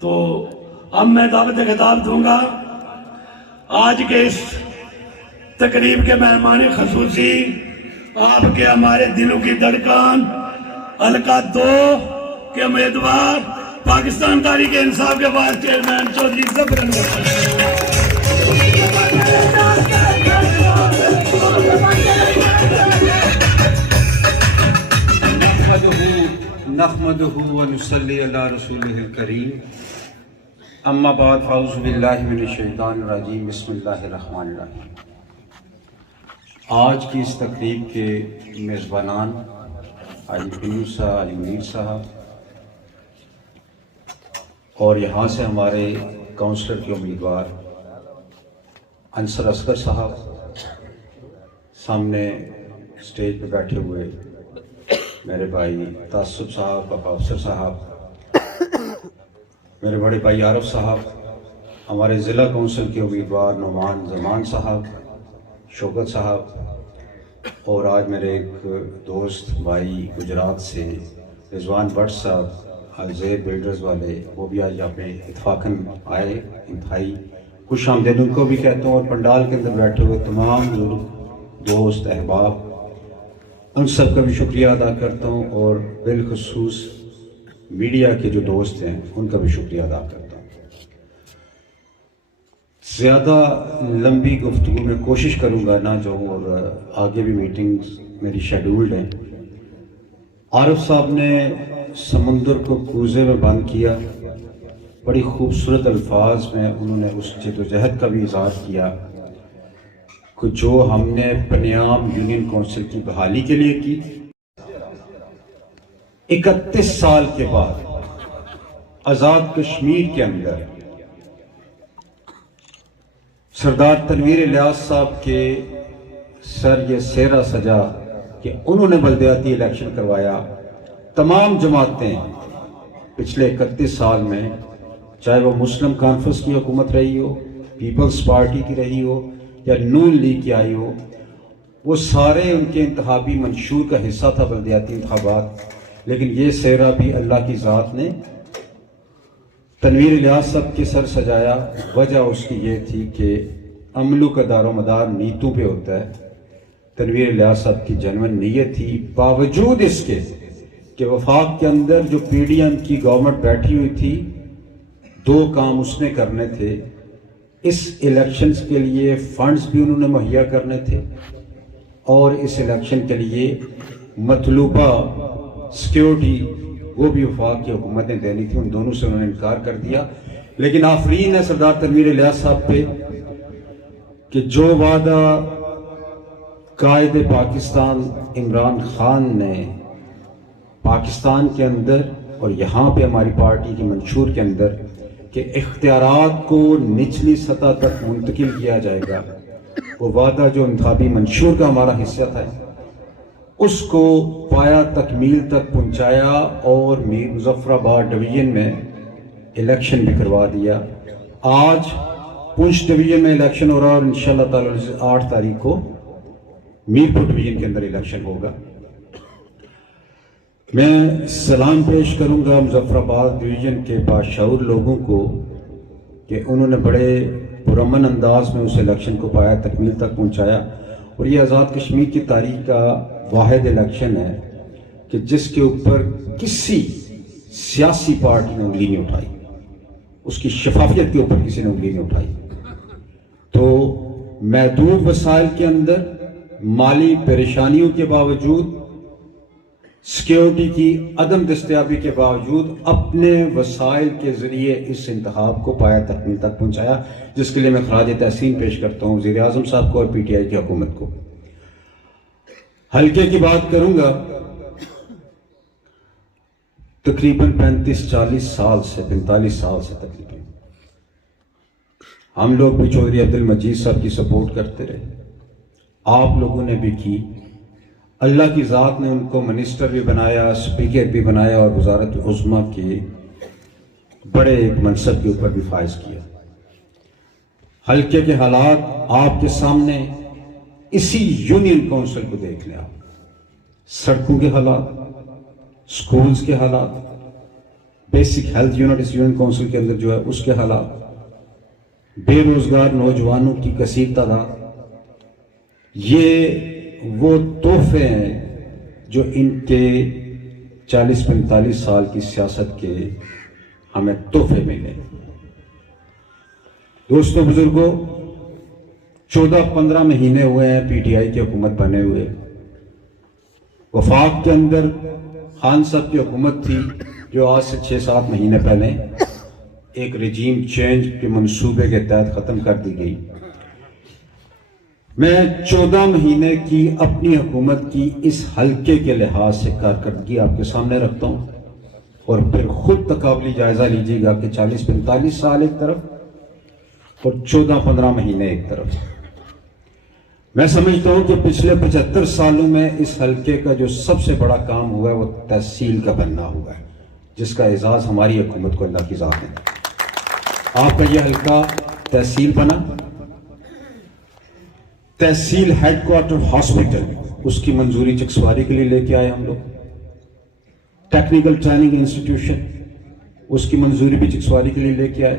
تو اب میں دعوت خطاب دوں گا آج کے اس تقریب کے مہمان خصوصی، آپ کے ہمارے دلوں کی دھڑکن، حلقہ 2 کے امیدوار، پاکستان تحریک انصاف کے وائس چیئرمین چودھری ظفر انور۔ نحمده ونصلي على رسوله الكريم اما بعد فاعوذ باللہ من الشیطان الرجیم بسم اللہ الرحمن الرحیم۔ آج کی اس تقریب کے میزبانان حاجی پنو صاحب، حاجی منیر صاحب، اور یہاں سے ہمارے کونسلر کے امیدوار انصر اصغر صاحب، سامنے اسٹیج پہ بیٹھے ہوئے میرے بھائی تعصب صاحب، بابا افسر صاحب، میرے بڑے بھائی عارف صاحب، ہمارے ضلع کونسل کے امیدوار نعمان زمان صاحب، شوکت صاحب، اور آج میرے ایک دوست بھائی گجرات سے رضوان بٹ صاحب، الزیر بلڈرز والے، وہ بھی آج یہاں پہ اتفاقاً آئے۔ انتہائی خوش آمدید ان کو بھی کہتا ہوں، اور پنڈال کے اندر بیٹھے ہوئے تمام دوست احباب، ان سب کا بھی شکریہ ادا کرتا ہوں، اور بالخصوص میڈیا کے جو دوست ہیں ان کا بھی شکریہ ادا کرتا ہوں۔ زیادہ لمبی گفتگو میں کوشش کروں گا نہ جاؤں، اور آگے بھی میٹنگز میری شیڈولڈ ہیں۔ عارف صاحب نے سمندر کو کوزے میں بند کیا، بڑی خوبصورت الفاظ میں انہوں نے اس جدوجہد کا بھی اظہار کیا کہ جو ہم نے پنیام یونین کونسل کی بحالی کے لیے کی، 31 سال کے بعد آزاد کشمیر کے اندر سردار تنویر الیاس صاحب کے سر یہ سہرا سجا کہ انہوں نے بلدیاتی الیکشن کروایا۔ تمام جماعتیں پچھلے 31 سال میں، چاہے وہ مسلم کانفرنس کی حکومت رہی ہو، پیپلز پارٹی کی رہی ہو، یا نون لیگ کی آئی ہو، وہ سارے ان کے انتخابی منشور کا حصہ تھا بلدیاتی انتخابات۔ لیکن یہ سہرا بھی اللہ کی ذات نے تنویر الیاس صاحب کے سر سجایا۔ وجہ اس کی یہ تھی کہ عملوں کا دار و مدار نیتوں پہ ہوتا ہے۔ تنویر الیاس صاحب کی جنون نیت تھی، باوجود اس کے کہ وفاق کے اندر جو پی ڈی ایم کی گورنمنٹ بیٹھی ہوئی تھی، 2 کام اس نے کرنے تھے۔ اس الیکشنز کے لیے فنڈز بھی انہوں نے مہیا کرنے تھے، اور اس الیکشن کے لیے مطلوبہ سیکیورٹی وہ بھی وفاق کی حکومت نے دینی تھی۔ ان دونوں سے انہوں نے انکار کر دیا۔ لیکن آفرین ہے سردار تنویر الیاس صاحب پہ کہ جو وعدہ قائد پاکستان عمران خان نے پاکستان کے اندر اور یہاں پہ ہماری پارٹی کی منشور کے اندر کہ اختیارات کو نچلی سطح تک منتقل کیا جائے گا، وہ وعدہ جو انتخابی منشور کا ہمارا حصہ تھا، اس کو پایا تکمیل تک پہنچایا، اور میر مظفر آباد ڈویژن میں الیکشن بھی کروا دیا۔ آج پونچھ ڈویژن میں الیکشن ہو رہا ہے، اور انشاءاللہ تعالی 8 تاریخ کو میرپور ڈویژن کے اندر الیکشن ہوگا۔ میں سلام پیش کروں گا مظفر آباد ڈویژن کے باشعور لوگوں کو کہ انہوں نے بڑے پرامن انداز میں اس الیکشن کو پایا تکمیل تک پہنچایا، اور یہ آزاد کشمیر کی تاریخ کا واحد الیکشن ہے کہ جس کے اوپر کسی سیاسی پارٹی نے انگلی نہیں اٹھائی، اس کی شفافیت کے اوپر کسی نے انگلی نہیں اٹھائی۔ تو محدود وسائل کے اندر، مالی پریشانیوں کے باوجود، سیکیورٹی کی عدم دستیابی کے باوجود اپنے وسائل کے ذریعے اس انتخاب کو پایا تکمیل تک پہنچایا، جس کے لیے میں خراج تحسین پیش کرتا ہوں وزیر اعظم صاحب کو اور پی ٹی آئی کی حکومت کو۔ حلقے کی بات کروں گا، تقریباً 45 سال سے تقریباً ہم لوگ بھی چودھری عبد المجید صاحب کی سپورٹ کرتے رہے، آپ لوگوں نے بھی کی۔ اللہ کی ذات نے ان کو منسٹر بھی بنایا، اسپیکر بھی بنایا، اور وزارت عظمیٰ کے بڑے ایک منصب کے اوپر بھی فائز کیا۔ حلقے کے حالات آپ کے سامنے، اسی یونین کونسل کو دیکھ لیں آپ، سڑکوں کے حالات، سکولز کے حالات، بیسک ہیلتھ یونٹ اس یونین کونسل کے اندر جو ہے اس کے حالات، بے روزگار نوجوانوں کی کثیر تعداد، یہ وہ تحفے ہیں جو ان کے 40-45 سال کی سیاست کے ہمیں تحفے ملے۔ دوستو بزرگوں، 14-15 مہینے ہوئے ہیں پی ٹی آئی کی حکومت بنے ہوئے۔ وفاق کے اندر خان صاحب کی حکومت تھی جو آج سے 6-7 مہینے پہلے ایک رجیم چینج کے منصوبے کے تحت ختم کر دی گئی۔ میں 14 مہینے کی اپنی حکومت کی اس حلقے کے لحاظ سے کارکردگی آپ کے سامنے رکھتا ہوں، اور پھر خود تقابلی جائزہ لیجیے گا کہ 40-45 سال ایک طرف اور 14-15 مہینے ایک طرف۔ میں سمجھتا ہوں کہ پچھلے 75 سالوں میں اس حلقے کا جو سب سے بڑا کام ہوا ہے وہ تحصیل کا بننا ہوا ہے، جس کا اعزاز ہماری حکومت کو اللہ کی ذات ہے۔ آپ کا یہ حلقہ تحصیل بنا، تحصیل ہیڈ کوارٹر ہاسپٹل اس کی منظوری چکسواری کے لیے لے کے آئے ہم لوگ، ٹیکنیکل ٹریننگ انسٹیٹیوشن اس کی منظوری بھی چکسواری کے لیے لے کے آئے،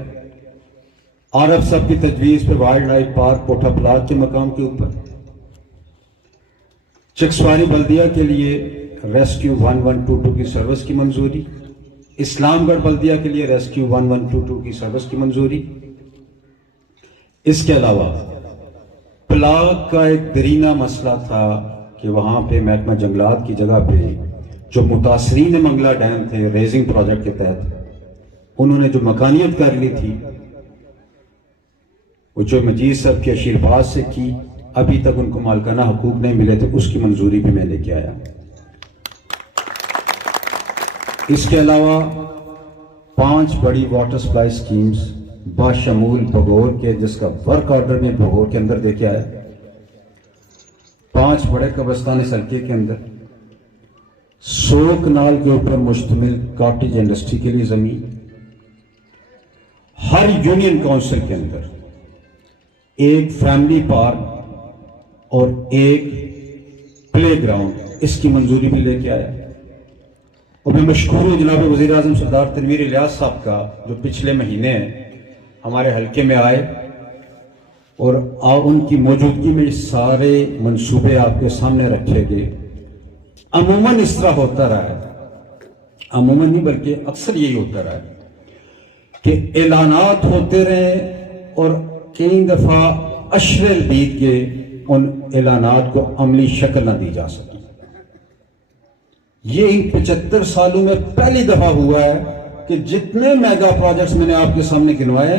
عارف صاحب کی تجویز پہ وائلڈ لائف پارک کوٹھا پلاٹ کے مقام کے اوپر، چکسواری بلدیہ کے لیے ریسکیو 1122 کی سروس کی منظوری، اسلام گڑھ بلدیہ کے لیے ریسکیو 1122 کی سروس کی منظوری۔ اس کے علاوہ پلاگ کا ایک درینہ مسئلہ تھا کہ وہاں پہ محکمہ جنگلات کی جگہ پہ جو متاثرین منگلہ ڈیم تھے ریزنگ پروجیکٹ کے تحت، انہوں نے جو مکانیت کر لی تھی وہ جو مجید صاحب کے آشیرواد سے کی، ابھی تک ان کو مالکانہ حقوق نہیں ملے تھے، اس کی منظوری بھی میں لے کے آیا۔ اس کے علاوہ 5 بڑی واٹر سپلائی سکیمز باشمول بھگور کے، جس کا ورک آرڈر میں بھگور کے اندر دے کے آیا، 5 بڑے قبرستان اس حلقے کے اندر، 100 کنال کے اوپر مشتمل کاٹیج انڈسٹری کے لیے زمین، ہر یونین کونسل کے اندر ایک فیملی پارک اور ایک پلے گراؤنڈ، اس کی منظوری بھی لے کے آیا۔ اور میں مشکور ہوں جناب وزیر اعظم سردار تنویر الیاس صاحب کا، جو پچھلے مہینے ہمارے حلقے میں آئے اور ان کی موجودگی میں سارے منصوبے آپ کے سامنے رکھے گئے۔ عموماً اس طرح ہوتا رہا ہے، عموماً نہیں بلکہ اکثر یہی ہوتا رہا ہے کہ اعلانات ہوتے رہے اور کئی دفعہ اشرے بیت کے ان اعلانات کو عملی شکل نہ دی جا سکی۔ یہ ان 75 سالوں میں پہلی دفعہ ہوا ہے کہ جتنے میگا پروجیکٹس میں نے آپ کے سامنے گنوائے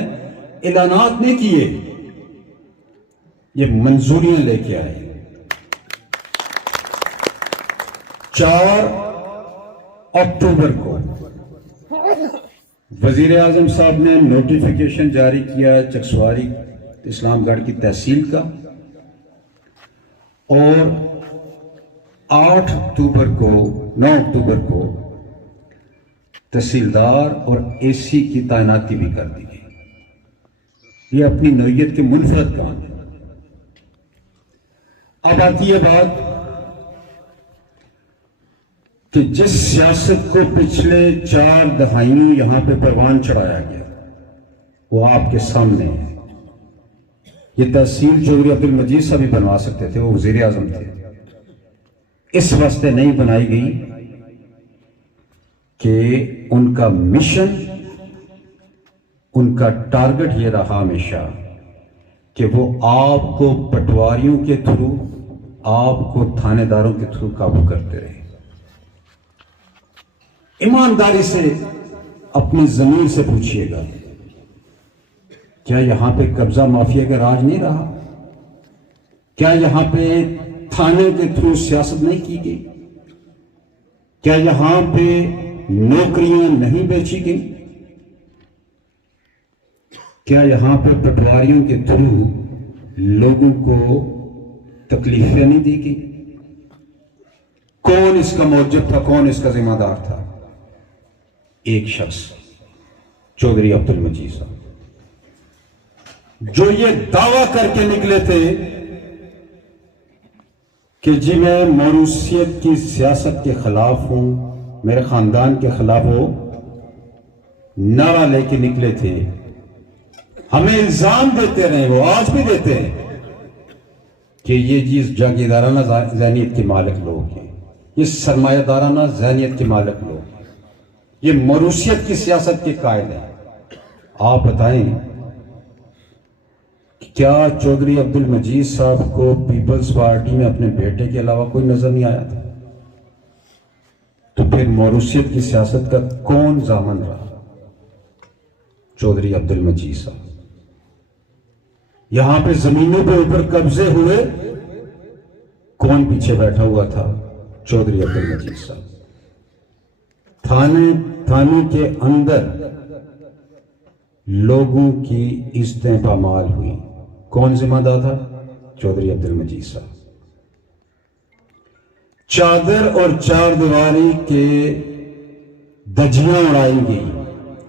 اعلانات نہیں کیے، یہ منظوریاں لے کے آئے۔ 4 اکتوبر کو وزیر اعظم صاحب نے نوٹیفیکیشن جاری کیا چکسواری اسلام گڑھ کی تحصیل کا، اور 8 اکتوبر کو 9 اکتوبر کو تحصیلدار اور اے سی کی تعیناتی بھی کر دی گئی۔ یہ اپنی نوعیت کے منفرد کام ہے۔ اب آتی ہے بات کہ جس سیاست کو پچھلے 4 دہائیوں یہاں پہ پروان چڑھایا گیا وہ آپ کے سامنے ہے۔ یہ تحصیل چودھری عبد المجید صاحب بھی بنوا سکتے تھے، وہ وزیر اعظم تھے، اس واسطے نہیں بنائی گئی کہ ان کا مشن، ان کا ٹارگٹ یہ رہا ہمیشہ کہ وہ آپ کو پٹواریوں کے تھرو، آپ کو تھانے داروں کے تھرو قابو کرتے رہے۔ ایمانداری سے اپنی ضمیر سے پوچھئے گا، کیا یہاں پہ قبضہ مافیا کا راج نہیں رہا؟ کیا یہاں پہ تھانے کے تھرو سیاست نہیں کی گئی؟ کیا یہاں پہ نوکریاں نہیں بیچی گئی؟ کیا یہاں پہ پٹواریوں کے تھرو لوگوں کو تکلیفیں نہیں دی گئی؟ کون اس کا موجب تھا، کون اس کا ذمہ دار تھا؟ ایک شخص، چودھری عبد المجید صاحب، جو یہ دعویٰ کر کے نکلے تھے کہ جی میں موروثیت کی سیاست کے خلاف ہوں، میرے خاندان کے خلاف ہو، نعرہ لے کے نکلے تھے. ہمیں الزام دیتے رہے, وہ آج بھی دیتے ہیں کہ یہ چیز جاگیردارانہ ذہنیت کے مالک لوگ ہیں, یہ سرمایہ دارانہ ذہنیت کے مالک لوگ ہیں, یہ موروثیت کی سیاست کے قائل ہیں. آپ بتائیں کیا چودھری عبد المجید صاحب کو پیپلز پارٹی میں اپنے بیٹے کے علاوہ کوئی نظر نہیں آیا تھا؟ تو پھر موروثیت کی سیاست کا کون ضامن رہا؟ چودھری عبد المجید صاحب. یہاں پہ زمینوں پہ اوپر قبضے ہوئے, کون پیچھے بیٹھا ہوا تھا؟ چودھری عبد المجید صاحب. تھانے کے اندر لوگوں کی عزتیں پامال ہوئی, کون ذمہ دار تھا؟ چودھری عبد المجید صاحب. چادر اور چار دیواری کے دھجیاں اڑائی گئی,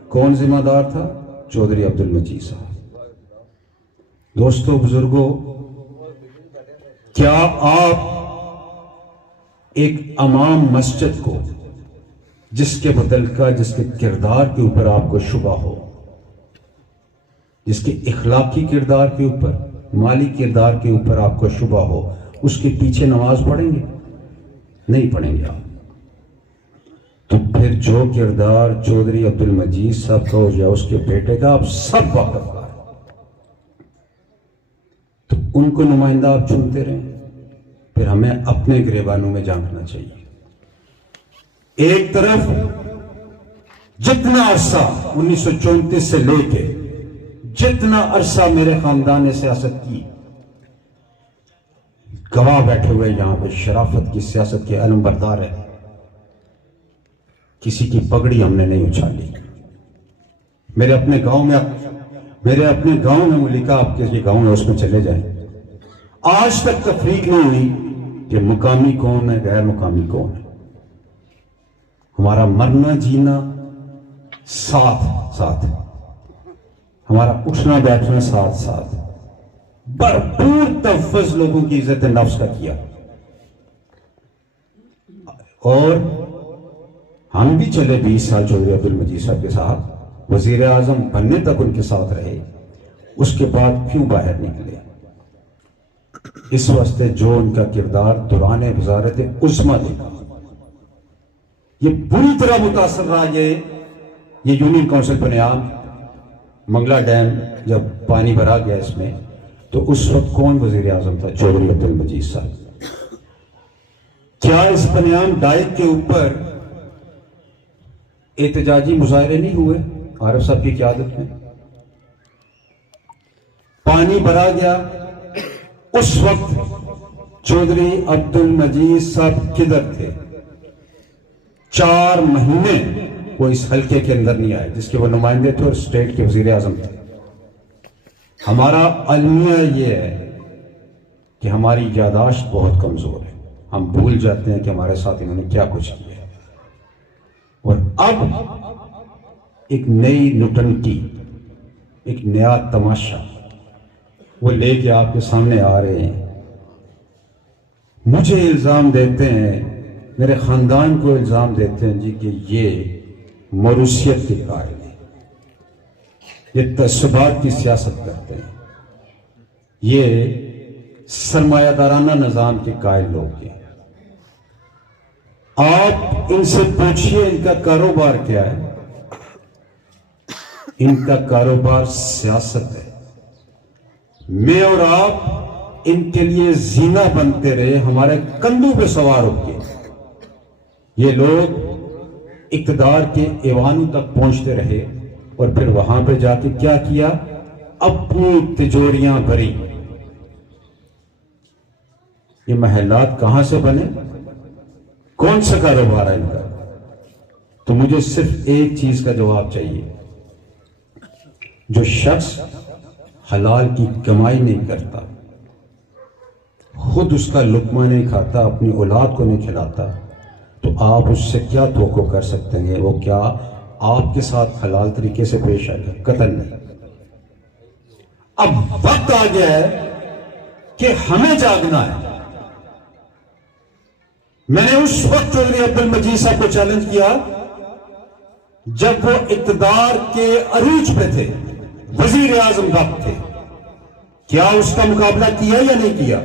کون ذمہ دار تھا؟ چودھری عبد المجید صاحب. دوستو بزرگوں, کیا آپ ایک عوام مسجد کو جس کے متعلقہ جس کے کردار کے اوپر آپ کو شبہ ہو, جس کے اخلاقی کردار کے اوپر, مالی کردار کے اوپر آپ کو شبہ ہو, اس کے پیچھے نماز پڑھیں گے؟ نہیں پڑھیں گے آپ. تو پھر جو کردار چودھری عبد المجید صاحب کا ہو یا اس کے بیٹے کا, آپ سب واقف ہیں, تو ان کو نمائندہ آپ چنتے رہیں. پھر ہمیں اپنے گریبانوں میں جھانکنا چاہیے. ایک طرف جتنا عرصہ 1934 سے لے کے جتنا عرصہ میرے خاندان نے سیاست کی, گواہ بیٹھے ہوئے یہاں پہ شرافت کی سیاست کے علم بردار ہے, کسی کی پگڑی ہم نے نہیں اچھالی. میرے اپنے گاؤں میں ملکہ آپ کے یہ گاؤں ہے, اس میں چلے جائیں, آج تک تفریق نہیں ہوئی کہ مقامی کون ہے غیر مقامی کون ہے. ہمارا مرنا جینا ساتھ ساتھ, ہمارا اٹھنا بیٹھنا ساتھ ساتھ, بھرپور تحفظ لوگوں کی عزت نفس کا کیا. اور ہم بھی چلے 20 سال چودھری عبد المجید صاحب کے ساتھ, وزیر اعظم بننے تک ان کے ساتھ رہے, اس کے بعد کیوں باہر نکلے؟ اس واسطے جو ان کا کردار دوران وزارت عظمیٰ دیکھا, یہ بری طرح متاثر رہا. یہ یونین کونسل بنیاد منگلا ڈیم جب پانی بھرا گیا اس میں, تو اس وقت کون وزیر اعظم تھا؟ چودھری عبد المجید صاحب. کیا اس بنیان ڈائک کے اوپر احتجاجی مظاہرے نہیں ہوئے عارف صاحب کی قیادت میں؟ پانی بھرا گیا, اس وقت چودھری عبد المجید صاحب کدھر تھے؟ 4 مہینے وہ اس حلقے کے اندر نہیں آئے جس کے وہ نمائندے تھے اور اسٹیٹ کے وزیر اعظم تھے. ہمارا المیہ یہ ہے کہ ہماری یادداشت بہت کمزور ہے, ہم بھول جاتے ہیں کہ ہمارے ساتھ انہوں نے کیا کچھ کیا ہے. اور اب ایک نئی نٹنکی, ایک نیا تماشا وہ لے کے آپ کے سامنے آ رہے ہیں. مجھے الزام دیتے ہیں, میرے خاندان کو الزام دیتے ہیں جی کہ یہ موروثیت کے قائل ہیں, یہ تعصبات کی سیاست کرتے ہیں, یہ سرمایہ دارانہ نظام کے قائل لوگ ہیں. آپ ان سے پوچھئے ان کا کاروبار کیا ہے؟ ان کا کاروبار سیاست ہے. میں اور آپ ان کے لیے زینہ بنتے رہے, ہمارے کندھوں پہ سوار ہو کے. یہ لوگ اقتدار کے ایوانوں تک پہنچتے رہے اور پھر وہاں پہ جا کے کیا کیا؟ اپنی تجوریاں بھری. یہ محلات کہاں سے بنے؟ کون سا کاروبار ہے ان کا؟ تو مجھے صرف ایک چیز کا جواب چاہیے. جو شخص حلال کی کمائی نہیں کرتا, خود اس کا لقمہ نہیں کھاتا, اپنی اولاد کو نہیں کھلاتا, تو آپ اس سے کیا توقع کر سکتے ہیں وہ کیا آپ کے ساتھ حلال طریقے سے پیش آئے گا؟ قطعاً نہیں. اب وقت آ گیا ہے کہ ہمیں جاگنا ہے. میں نے اس وقت چودھری عبد المجید صاحب کو چیلنج کیا جب وہ اقتدار کے عروج پہ تھے، وزیر اعظم وقت تھے، کیا اس کا مقابلہ کیا یا نہیں کیا؟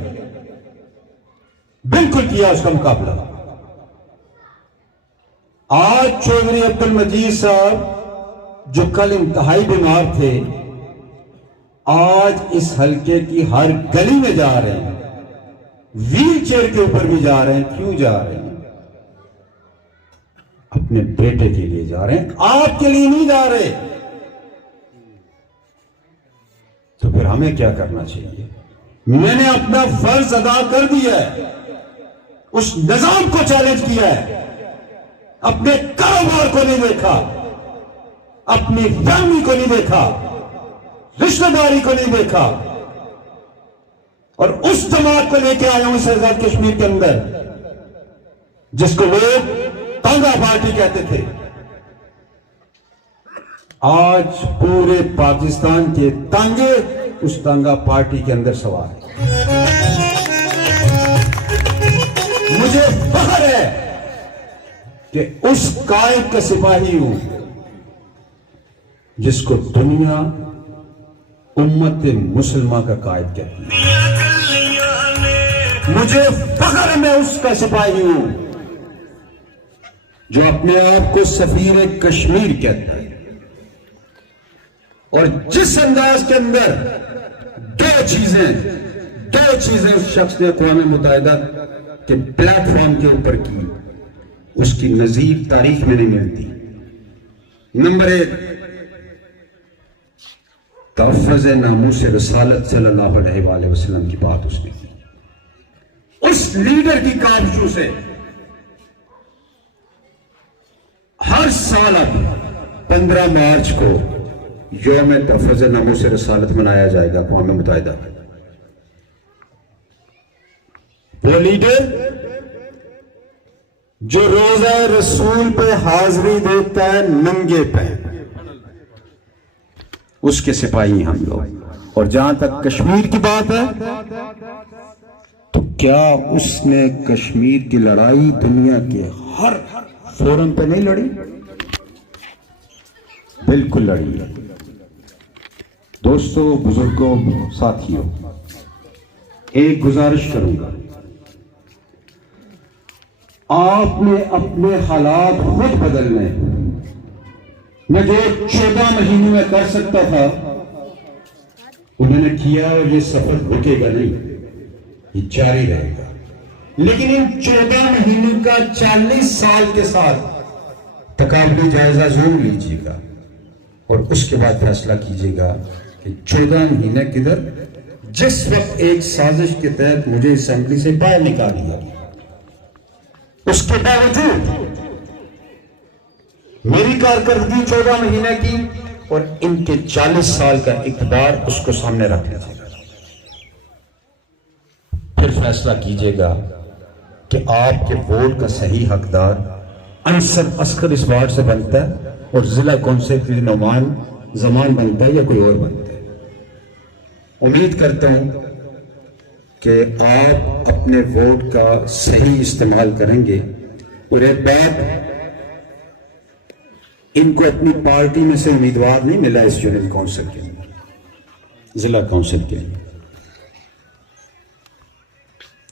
بالکل کیا اس کا مقابلہ۔ آج چودھری عبد المجید صاحب جو کل انتہائی بیمار تھے، آج اس حلقے کی ہر گلی میں جا رہے ہیں، ویل چیئر کے اوپر بھی جا رہے ہیں۔ کیوں جا رہے ہیں؟ اپنے بیٹے کے لیے جا رہے ہیں، آپ کے لیے نہیں جا رہے۔ تو پھر ہمیں کیا کرنا چاہیے؟ میں نے اپنا فرض ادا کر دیا ہے، اس نظام کو چیلنج کیا ہے، اپنے کاروبار کو نہیں دیکھا، اپنی فیملی کو نہیں دیکھا، رشتہ داری کو نہیں دیکھا، اور اس جماعت کو لے کے آیا ہوں اس آزاد کشمیر کے اندر جس کو لوگ تانگا پارٹی کہتے تھے۔ آج پورے پاکستان کے تانگے اس تانگا پارٹی کے اندر سوار ہیں۔ مجھے فخر ہے کہ اس قائد کا سپاہی ہوں جس کو دنیا امت مسلمہ کا قائد کہتی ہے۔ مجھے فخر ہے میں اس کا سپاہی ہوں جو اپنے آپ کو سفیر کشمیر کہتا ہے، اور جس انداز کے اندر دو چیزیں اس شخص نے اقوام متحدہ کے پلیٹ فارم کے اوپر کی، اس کی نظیر تاریخ میں نہیں ملتی۔ نمبر 1، تحفظ ناموس رسالت صلی اللہ علیہ وآلہ وسلم کی بات اس نے کی۔ اس لیڈر کی کاوشوں سے ہر سال اب 15 مارچ کو یوم تحفظ ناموس رسالت منایا جائے گا اقوام متحدہ۔ وہ لیڈر جو روزہ رسول پہ حاضری دیتا ہے ننگے پہ، اس کے سپاہی ہم لوگ۔ اور جہاں تک کشمیر کی بات ہے تو کیا اس نے کشمیر کی لڑائی دنیا کے ہر فورم پہ نہیں لڑی؟ بالکل لڑی ہے۔ دوستو، بزرگوں، ساتھیوں، ایک گزارش کروں گا، آپ نے اپنے حالات خود بدلنے، میں جو 14 مہینوں میں کر سکتا تھا انہوں نے کیا، اور یہ سفر رکے گا نہیں، یہ جاری رہے گا۔ لیکن ان 14 مہینوں کا 40 سال کے ساتھ تقابلی جائزہ ضرور لیجیے گا، اور اس کے بعد فیصلہ کیجیے گا کہ 14 مہینے کدھر، جس وقت ایک سازش کے تحت مجھے اسمبلی سے باہر نکال دیا گیا، اس کے باوجود میری کارکردگی 14 مہینے کی اور ان کے 40 سال کا اقتدار اس کو سامنے رکھ لیجیے گا۔ پھر فیصلہ کیجیے گا کہ آپ کے ووٹ کا صحیح حقدار انصر اصغر اس وارڈ سے بنتا ہے اور ضلع کونسل کے نعمان زمان بنتا ہے یا کوئی اور بنتا ہے۔ امید کرتا ہوں کہ آپ اپنے ووٹ کا صحیح استعمال کریں گے، اور ایک بات، ان کو اپنی پارٹی میں سے امیدوار نہیں ملا اس یونین کونسل کے اندر، ضلع کونسل کے اندر۔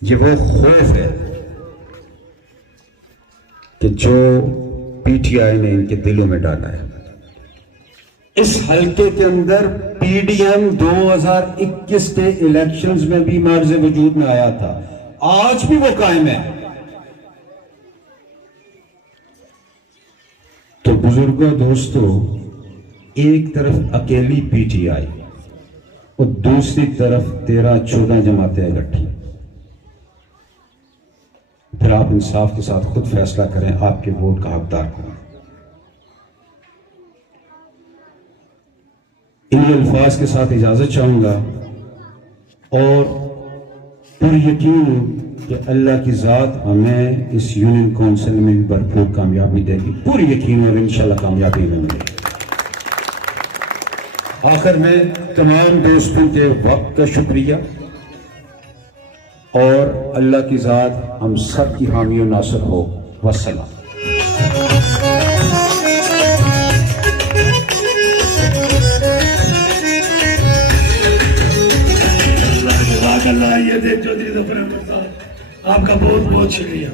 یہ وہ خوف ہے کہ جو پی ٹی آئی نے ان کے دلوں میں ڈالا ہے۔ اس حلقے کے اندر پی ڈی ایم 2021 کے الیکشنز میں بھی معرض وجود میں آیا تھا، آج بھی وہ قائم ہے۔ تو بزرگوں، دوستو، ایک طرف اکیلی پی ٹی آئی اور دوسری طرف 13-14 جماعتیں اکٹھی۔ پھر آپ انصاف کے ساتھ خود فیصلہ کریں آپ کے ووٹ کا حقدار کون۔ انہی الفاظ کے ساتھ اجازت چاہوں گا، اور پر یقین کہ اللہ کی ذات ہمیں اس یونین کونسل میں بھرپور کامیابی دے گی، پوری یقین، اور انشاءاللہ کامیابی میں ملے گی۔ آخر میں تمام دوستوں کے وقت کا شکریہ، اور اللہ کی ذات ہم سب کی حامی و ناصر ہو۔ والسلام۔ جزاک اللہ یہ دیکھ چودھری ظفر احمد صاحب آپ کا بہت بہت شکریہ